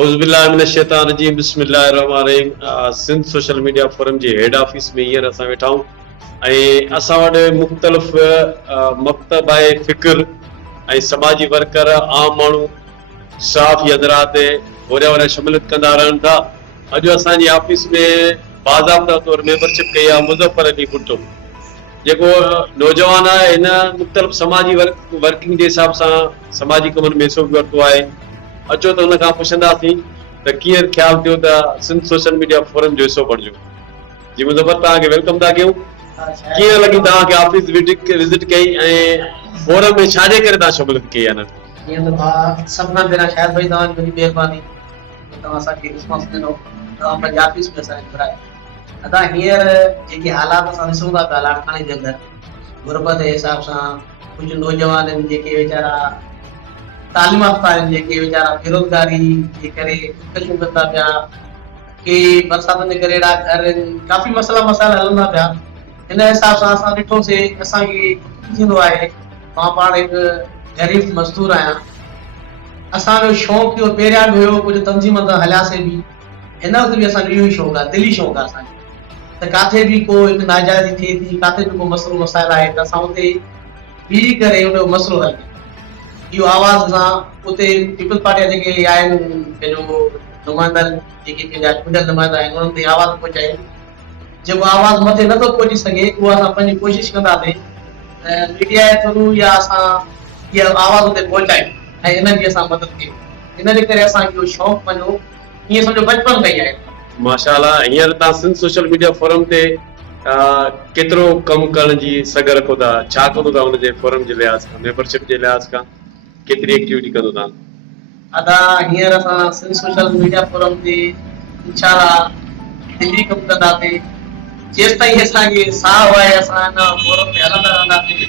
औज़ुबिल्लाहिमिनश्शैतानिर्रजीम बिस्मिल्लाहिर्रहमानिर्रहीम। Sindh social media forum जे head office में हींअर असां वेठा आहियूं ऐं असां वटि मुख़्तलिफ़ मकतब आहे फ़िक्र ऐं समाजी वर्कर आम माण्हू स्टाफ या हज़रात वॾा शमूलियत कंदा रहनि था। अॼु असांजी ऑफिस में बाज़ाब्ता तौर मेंबरशिप कई आहे मुज़फ़र अली भुट्टो, जेको नौजवान आहे। हिन मुख़्तलिफ़ समाजी वर्किंग जे हिसाब सां समाजी कमनि में हिसो बि वरितो आहे। अचो त हुन खां पुछंदासीं त कीअं ख़्यालु थियो त सिंध सोशल मीडिया फोरम जो हिसो बणिजो। जी मुज़फ़र, तव्हांखे वेलकम था कयूं। कीअं लॻी तव्हांखे ऑफिस विज़िट कई ऐं फोरम में छाजे करे तव्हां शमूलियत कई आहे? ईअं त मां सभिनी पहिरां शायदि भाई तव्हांजी वॾी महिरबानी, तव्हां असांखे रिस्पॉन्स ॾिनो, तव्हां पंहिंजी ऑफिस में असांखे घुरायो। अदा हींअर जेके हालात असां ॾिसूं था पिया लाड़काणे जे अंदरि गुरबत जे हिसाब सां, कुझु नौजवान आहिनि जेके वीचारा तालीम याफ़्ता आहिनि, जेके वीचारा बेरोज़गारी जे करे ख़ुदकुशियूं कनि था पिया, के बरसातुनि जे करे अहिड़ा घर आहिनि, काफ़ी मसइला मसाइल हलनि था पिया। हिन हिसाब सां असां ॾिठोसीं, असांखे थींदो आहे, मां पाण हिकु ग़रीब मज़दूर आहियां। असांजो शौक़ु इहो पहिरियां बि हुयो, कुझु तंज़ीम सां हलियासीं बि, हिन वक़्तु बि असांजो इहो ई शौक़ु आहे, दिली शौक़ु आहे असांजो त काथे बि को हिकु नाजाइज़ी थिए थी, काथे बि को मसइलो मसाइल आहे त असां उते बीही करे उनजो मसइलो हल कयूं। इहो आवाज़ सां उते पीपल पार्टी जेके आहिनि, पंहिंजो नुमाइंदा जेके पंहिंजा चूंडियल नुमाइंदा आहिनि, उन्हनि ते आवाज़ पहुचायूं। जेको आवाज़ मथे नथो पहुची सघे उहो असां पंहिंजी कोशिशि कंदासीं मीडिया जे थ्रू या असां इहा आवाज़ उते पहुचायूं ऐं इन्हनि जी असां मदद कयूं। इन जे करे असांखे इहो शौक़ु पंहिंजो ईअं सम्झो बचपन खां ई आहे। माशाअल्लाह, हींअर तव्हां सिंध सोशल मीडिया फोरम ते केतिरो कमु करण जी सघ रखो था? छा कंदो था हुनजे फोरम जे लिहाज़ खां, मेंबरशिप जे लिहाज़ खां केतिरी एक्टिविटी कंदो तव्हां? अदा हींअर असां सिंध सोशल मीडिया फोरम ते इंशाअल्लाह दिल्ली कमु कंदासीं। जेसिताईं असांखे साह आहे असां हिन फोरम में हलंदा रहंदासीं।